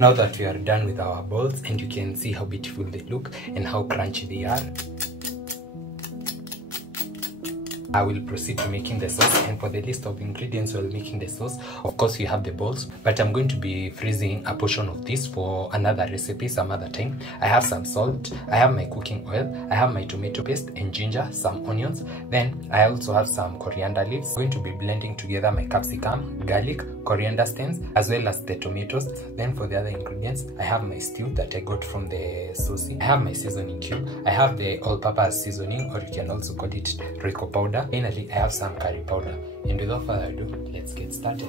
Now that we are done with our balls, and you can see how beautiful they look and how crunchy they are, I will proceed to making the sauce. And for the list of ingredients while making the sauce, of course you have the balls, but I'm going to be freezing a portion of this for another recipe some other time. I have some salt, I have my cooking oil, I have my tomato paste and ginger, some onions, then I also have some coriander leaves. I'm going to be blending together my capsicum, garlic, coriander stems, as well as the tomatoes. Then for the other ingredients, I have my stew that I got from the Sossi, I have my seasoning cube, I have the all-purpose seasoning, or you can also call it Royco powder. Finally, I have some curry powder. And without further ado, let's get started.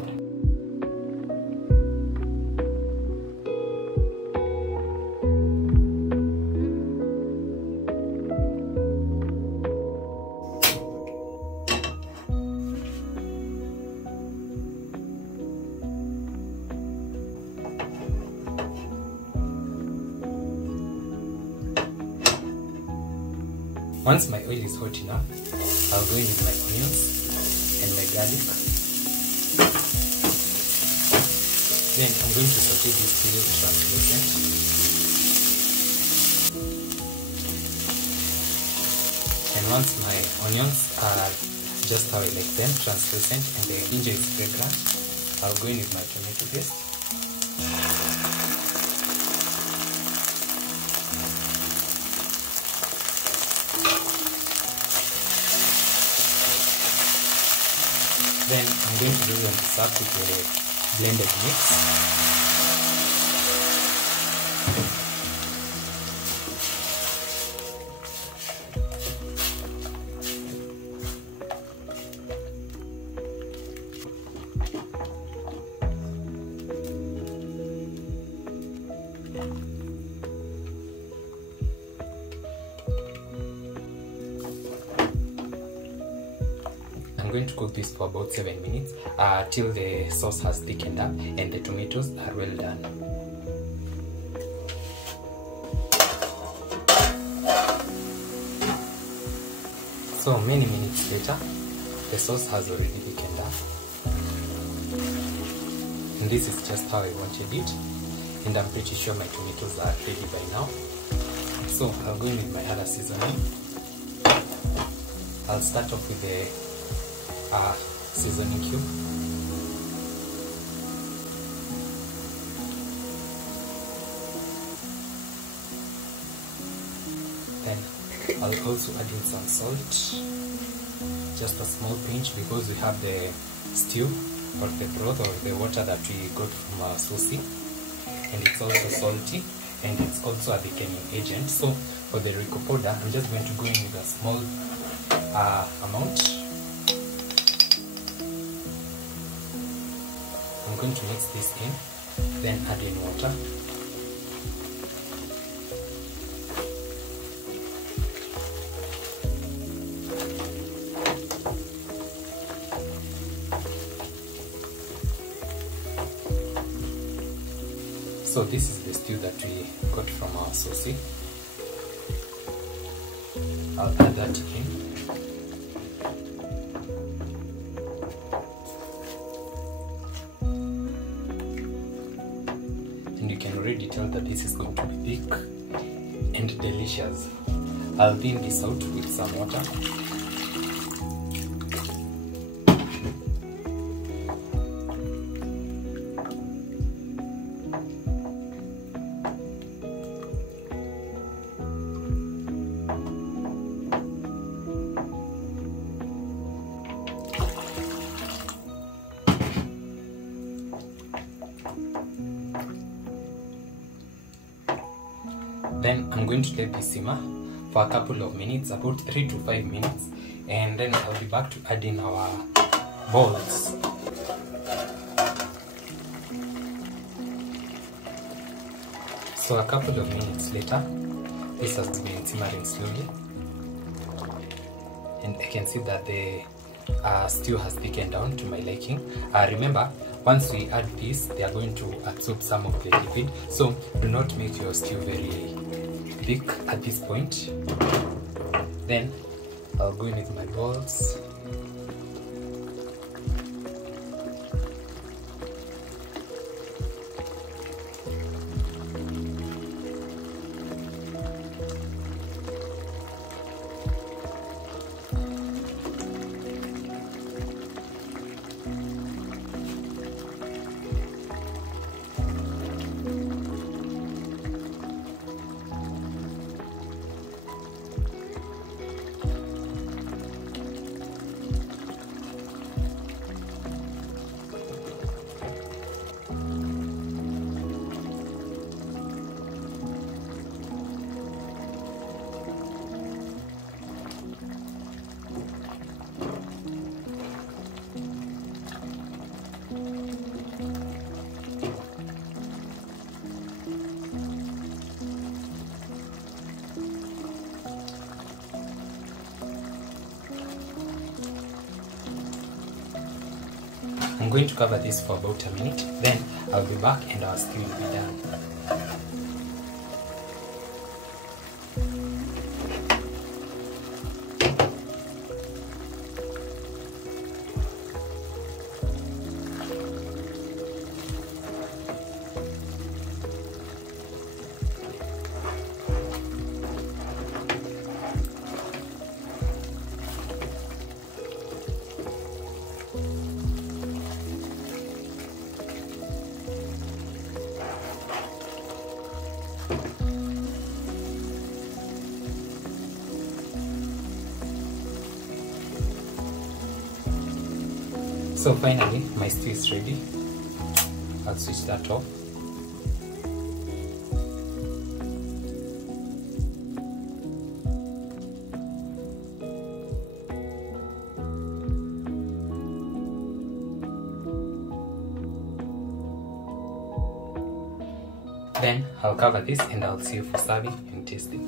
Once my oil is hot enough, I'll go in with my onions and my garlic. Then I'm going to saute this till translucent. And once my onions are just how I like them, translucent, and the ginger is fragrant, I'll go in with my tomato paste. Then I'm going to do them up with a blended mix. I'm going to cook this for about 7 minutes till the sauce has thickened up and the tomatoes are well done. So many minutes later, the sauce has already thickened up, and this is just how I wanted it, and I'm pretty sure my tomatoes are ready by now. So I'll go in with my other seasoning. I'll start off with the seasoning cube. Then I'll also add in some salt, just a small pinch, because we have the stew or the broth or the water that we got from our Sossi, and it's also salty and it's also a thickening agent. So for the Royco powder, I'm just going to go in with a small amount. I'm going to mix this in, then add in water. So this is the stew that we got from our Sossi. I'll add that in. You can already tell that this is going to be thick and delicious. I'll thin this out with some water. Then I'm going to let this simmer for a couple of minutes, about 3 to 5 minutes, and then I'll be back to add in our balls. So a couple of minutes later, this has been simmering slowly, and I can see that the stew has thickened down to my liking. Remember, once we add this, they are going to absorb some of the liquid, so do not make your stew very thick at this point. Then I'll go in with my balls. going to cover this for about a minute, then I'll be back and our stew will be done. So finally, my stew is ready. I'll switch that off. Then I'll cover this and I'll see you for serving and tasting.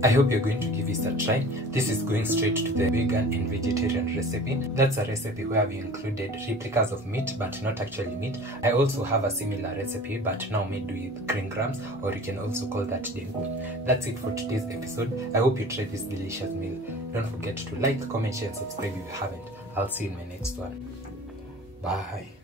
I hope you're going to give this a try. This is going straight to the vegan and vegetarian recipe. That's a recipe where we included replicas of meat but not actually meat. I also have a similar recipe but now made with green grams, or you can also call that dengu. That's it for today's episode. I hope you try this delicious meal. Don't forget to like, comment, share and subscribe if you haven't. I'll see you in my next one. Bye.